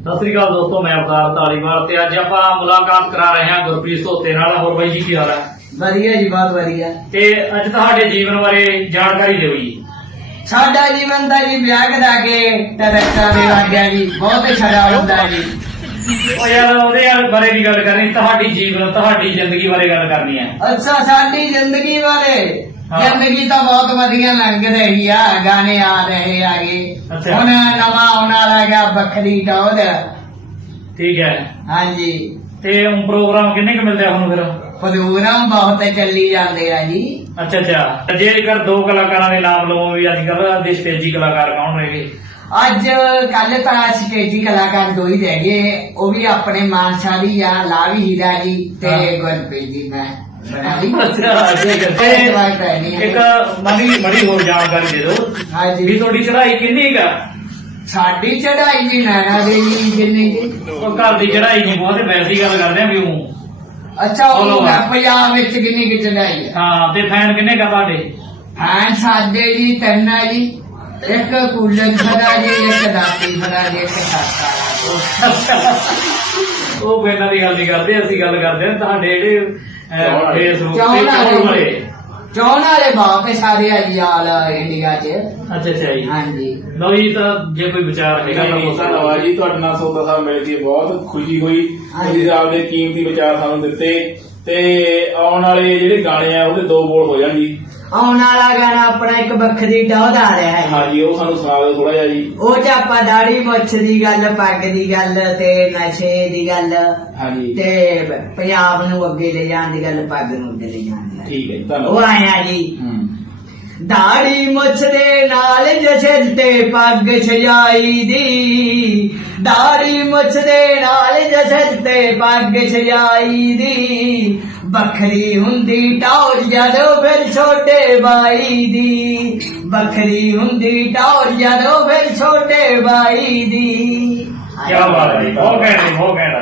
ਸਤਿ ਸ੍ਰੀ ਅਕਾਲ ਦੋਸਤੋ ਮੈਂ ਅਵਤਾਰ ਧਾਲੀਵਾਲ ਤੇ ਅੱਜ ਆਪਾਂ ਮੁਲਾਕਾਤ ਕਰਾ ਰਹੇ ਹਾਂ ਗੁਰਪ੍ਰੀਤ ਸੋਤੇ ਨਾਲ। ਹੋਰ ਬਾਈ ਜੀ ਕੀ ਹਾਲ ਹੈ? ਵਧੀਆ ਜੀ ਬਹੁਤ ਵਧੀਆ। ਤੇ ਅੱਜ ਤੁਹਾਡੇ ਜੀਵਨ ਬਾਰੇ ਜਾਣਕਾਰੀ ਦਿਓ ਜੀ। ਸਾਡਾ ਜੀਵਨ ਦਾ ਜੀ ਵਿਆਹ ਕਰਾ ਕੇ ਟਰੱਕਾਂ ਦੇ ਲੱਗਿਆ ਜੀ ਬਹੁਤ ਛੜਾ ਹੁੰਦਾ ਜੀ। ਉਹ ਯਾਰ ਉਹਦੇ ਯਾਰ ਬਾਰੇ ਵੀ ਗੱਲ ਕਰਨੀ ਤੁਹਾਡੀ ਜੀਵਨ ਤੁਹਾਡੀ ਜ਼ਿੰਦਗੀ ਬਾਰੇ ਗੱਲ ਕਰਨੀ ਹੈ। ਅੱਛਾ ਸਾਡੀ ਜ਼ਿੰਦਗੀ ਹਾਂ। ਜ਼ਿੰਦਗੀ ਤਾਂ ਬਹੁਤ ਵਧੀਆ ਲੰਘ ਰਹੀ ਆ ਗਾਣੇ ਆ ਰਹੇ ਆਗੇ। ਅੱਛਾ। ਹੁਣ ਨਵਾਂ ਆਉਣ ਵਾਲਾ ਗਿਆ ਬੱਕਰੀ ਟੌਰ। ਠੀਕ ਹੈ। ਹਾਂਜੀ। ਤੇ ਉਹ ਪ੍ਰੋਗਰਾਮ ਕਿੰਨੇ ਕੁ ਮਿਲਦੇ ਆ ਹੁਣ ਫਿਰ? ਪ੍ਰੋਗਰਾਮ ਬਹੁਤ ਚੱਲੀ ਜਾਂਦੇ ਆ ਜੀ। ਅੱਛਾ ਅੱਛਾ। ਜੇਕਰ ਦੋ ਕਲਾਕਾਰਾਂ ਦੇ ਨਾਮ ਲਵਾਂ ਵੀ ਅੱਜ ਕੱਲ੍ਹ ਦੇ ਸਟੇਜੀ ਕਲਾਕਾਰ ਕੌਣ ਰਹੇਗੇ ਅੱਜ ਕੱਲ ਤਾਂ ਸਟੇਜੀ ਕਲਾਕਾਰ ਦੋ ਹੀ ਰਹਿ ਗਏ। ਉਹ ਵੀ ਆਪਣੇ ਮਾਨਸਾ ਦੀ ਆ ਲਾਵੀ ਹੀਰਾ ਜੀ ਤੇ ਹਾਂ। ਗੁਰਪ੍ਰੀਤ ਜੀ ਮੈਂ। ਇੱਕ ਮੜੀ ਮੜੀ ਹੋਰ ਜਾਣਕਾਰੀ ਦੇ ਦਿਓ ਵੀ ਤੁਹਾਡੀ ਕਿੰਨੀ ਕਾ ਸਾਡੀ ਚੜਾਈ ਵੀ ਨਾਨਾ ਦੇਵੀ ਜਿੰਨੀ ਜੀ ਉਹ ਘਰ ਦੀ ਚੜ੍ਹਾਈ ਨਹੀਂ ਬਹੁਤ ਵੈਸੀ ਗੱਲ ਕਰਦੇ ਆ ਵੀ ਉਹ। ਅੱਛਾ ਉਹ ਪੰਜਾਬ ਵਿੱਚ ਕਿੰਨੀ ਕਿ ਚੜਾਈ ਹੈ ਹਾਂ ਤੇ ਫੈਨ ਕਿੰਨੇ ਕਾ ਤੁਹਾਡੇ? ਹਾਂ ਸਾਡੇ ਜੀ ਤਿੰਨ ਆ ਜੀ। ਇੱਕ ਕੂਲਰ ਖੜਾ ਜੀ ਇੱਕ ਦਾਤੀ ਖੜਾ ਜੀ ਇੱਕ ਸਾਤਾ ਉਹ ਫੈਨਾਂ ਦੀ ਗੱਲ ਨਹੀਂ ਕਰਦੇ ਅਸੀਂ ਗੱਲ ਕਰਦੇ ਹਾਂ ਤੁਹਾਡੇ ਜਿਹੜੇ। ਫੇਸਬੁੱਕ ਤੇ ਚੌਲ ਵਾਲੇ। ਵਾਲੇ। ਚੌਣ ਵਾਲੇ ਬਾਪ ਸਾਰੇ ਆ ਜੀ ਆਲ ਇੰਡੀਆ 'ਚ। ਅੱਛਾ ਅੱਛਾ ਜੀ। ਹਾਂਜੀ। ਲਓ ਜੀ ਤਾਂ ਜੇ ਕੋਈ ਵਿਚਾਰ ਹੈਗਾ ਤਾਂ ਲਓ। ਧੰਨਵਾਦ ਜੀ। ਤੁਹਾਡੇ ਨਾਲ ਸੌਦਾ ਸਾਹਿਬ ਮਿਲ ਕੇ ਬਹੁਤ ਖੁਸ਼ੀ ਹੋਈ। ਹਾਂਜੀ। ਤੁਸੀਂ ਆਪਦੇ ਕੀਮਤੀ ਵਿਚਾਰ ਸਾਨੂੰ ਦਿੱਤੇ। ਤੇ ਆਉਣ ਵਾਲੇ ਜਿਹੜੇ ਗਾਣੇ ਆ ਉਹਦੇ ਦੋ ਬੋਲ ਹੋ ਜਾਣ ਜੀ ਆਉਣ ਵਾਲਾ ਗਾਣਾ ਆਪਣਾ ਇੱਕ ਵੱਖਰੀ ਟੌਰ ਆ ਰਿਹਾ ਹੈ। ਹਾਂਜੀ ਉਹ ਸਾਨੂੰ ਸੁਣਾ ਦਿਓ ਥੋੜਾ ਜਿਹਾ ਜੀ। ਉਹ ਚ ਆਪਾਂ ਦਾੜੀ ਮੁੱਛ ਦੀ ਗੱਲ ਪੱਗ ਦੀ ਗੱਲ ਤੇ ਨਸ਼ੇ ਦੀ ਗੱਲ ਹਾਂਜੀ। ਤੇ ਪੰਜਾਬ ਨੂੰ ਅੱਗੇ ਲੈ ਜਾਣ ਦੀ ਗੱਲ ਪੱਗ ਨੂੰ ਅੱਗੇ ਲੈ ਜਾਣ ਦੀ ਗੱਲ। ਠੀਕ ਹੈ ਜੀ ਉਹ ਧੰਨਵਾਦ ਆਇਆ ਜੀ। ਹੂੰ। ਦਾੜੀ ਮੁੱਛ ਦੇ ਨਾਲ ਜਸ਼ਨ ਤੇ ਪੱਗ ਛਜਾਈ ਦੀ ਦਾੜੀ ਮੁੱਛ ਦੇ ਨਾਲ ਜਸ਼ਨ ਤੇ ਪੱਗ ਛਜਾਈ ਦੀ ਵੱਖਰੀ ਹੁੰਦੀ ਟੌਰ ਜਦੋਂ ਫਿਰ ਛੋਟੇ ਬਾਈ ਦੀ ਵੱਖਰੀ ਹੁੰਦੀ ਟੌਰ ਜਦੋਂ ਫਿਰ ਛੋਟੇ ਬਾਈ ਦੀ ਕੀ ਬਾਤ ਹੈ ਬਹੁਤ ਕਹਿਣਾ ਬਹੁਤ ਕਹਿਣਾ